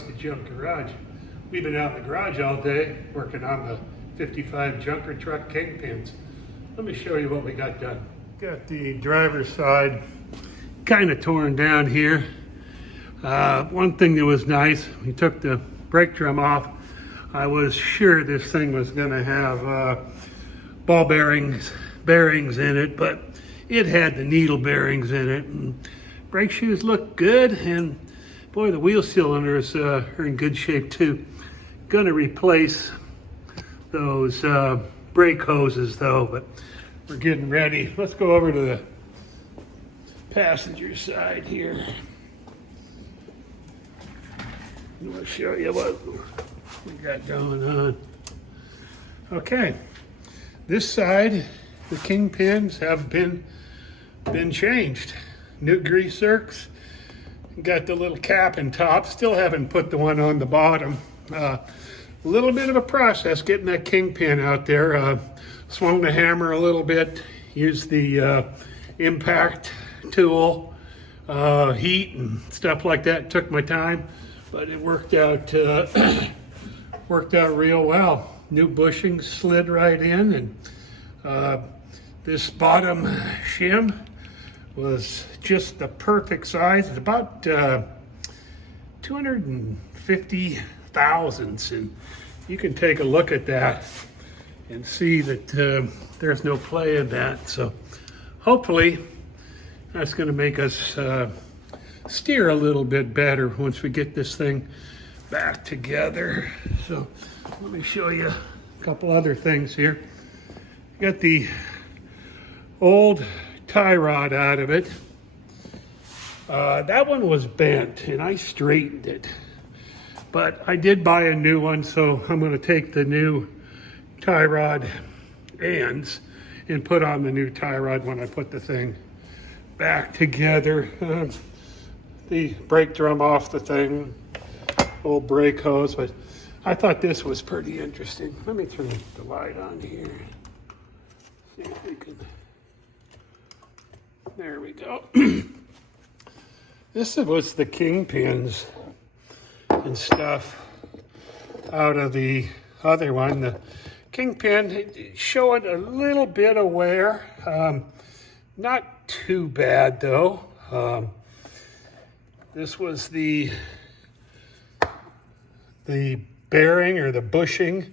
Rusty Junk Garage. We've been out in the garage all day working on the 55 junker truck Kingpins. Let me show you what we got done. Got the driver's side kind of torn down here. One thing that was nice, we took the brake drum off. I was sure this thing was going to have ball bearings in it, but it had the needle bearings in it. And brake shoes look good, and boy, the wheel cylinders are in good shape too. Going to replace those brake hoses though, but we're getting ready. Let's go over to the passenger side here. I'm going to show you what we got going on. Okay, this side, the Kingpins have been changed. New grease zerks. Got the little cap and top. Still haven't put the one on the bottom. A little bit of a process getting that Kingpin out there. Swung the hammer a little bit. Used the impact tool, heat and stuff like that. Took my time, but it worked out real well. New bushings slid right in, and this bottom shim was just the perfect size. It's about 250 thousandths, and you can take a look at that and see that there's no play in that. So hopefully that's going to make us steer a little bit better once we get this thing back together. So let me show you a couple other things here. Got the old tie rod out of it. That one was bent and I straightened it, but I did buy a new one, so I'm going to take the new tie rod ends and put on the new tie rod when I put the thing back together. The brake drum off the thing, old brake hose, but I thought this was pretty interesting. Let me turn the light on here. See if we can. There we go. This was the Kingpins and stuff out of the other one. The Kingpin showing a little bit of wear. Not too bad though. This was the bearing or the bushing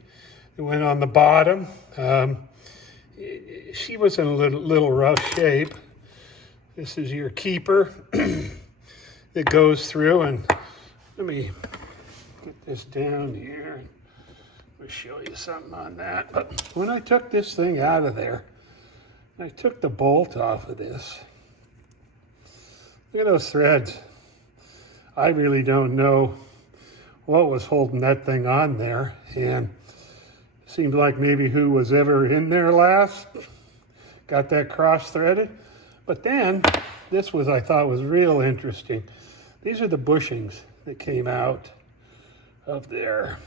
that went on the bottom. She was in a little rough shape. This is your keeper that goes through, and let me get this down here. I'll show you something on that. But when I took this thing out of there, I took the bolt off of this. Look at those threads. I really don't know what was holding that thing on there, and it seemed like maybe who was ever in there last got that cross threaded. But then this was, I thought, was real interesting. These are the bushings that came out of there,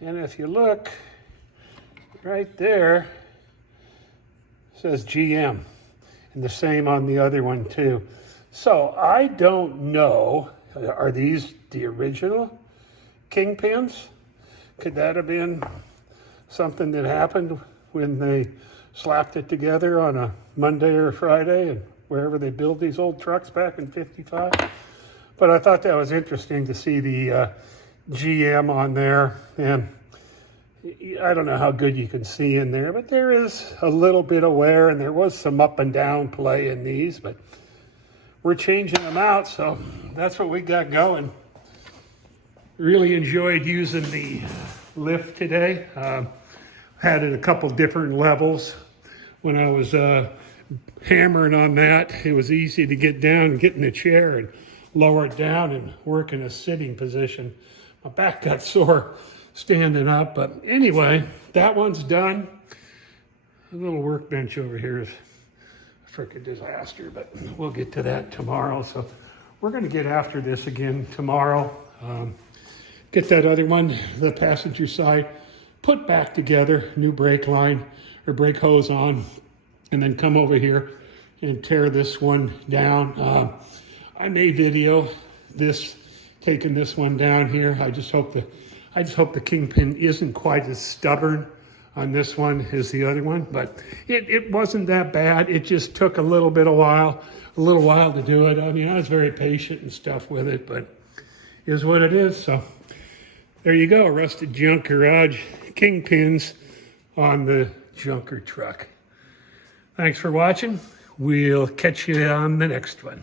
and if you look right there, it says GM, and the same on the other one too. So I don't know, are these the original Kingpins? Could that have been something that happened when they slapped it together on a Monday or Friday and wherever they build these old trucks back in '55? But I thought that was interesting to see the GM on there, and I don't know how good you can see in there, but there is a little bit of wear, and there was some up and down play in these, but we're changing them out, so that's what we got going. Really enjoyed using the lift today. Had it a couple different levels. When I was hammering on that, it was easy to get down and get in the chair and lower it down and work in a sitting position. My back got sore standing up, but anyway, that one's done. A little workbench over here is a freaking disaster, but we'll get to that tomorrow. So we're going to get after this again tomorrow. Get that other one, the passenger side, put back together, new brake line or brake hose on, and then come over here and tear this one down. I may video this taking this one down here. I just hope the Kingpin isn't quite as stubborn on this one as the other one, but it wasn't that bad. It just took a little while to do it. I mean, I was very patient and stuff with it, but it is what it is. So there you go, rusted junk garage Kingpins on the junker truck. Thanks for watching. We'll catch you on the next one.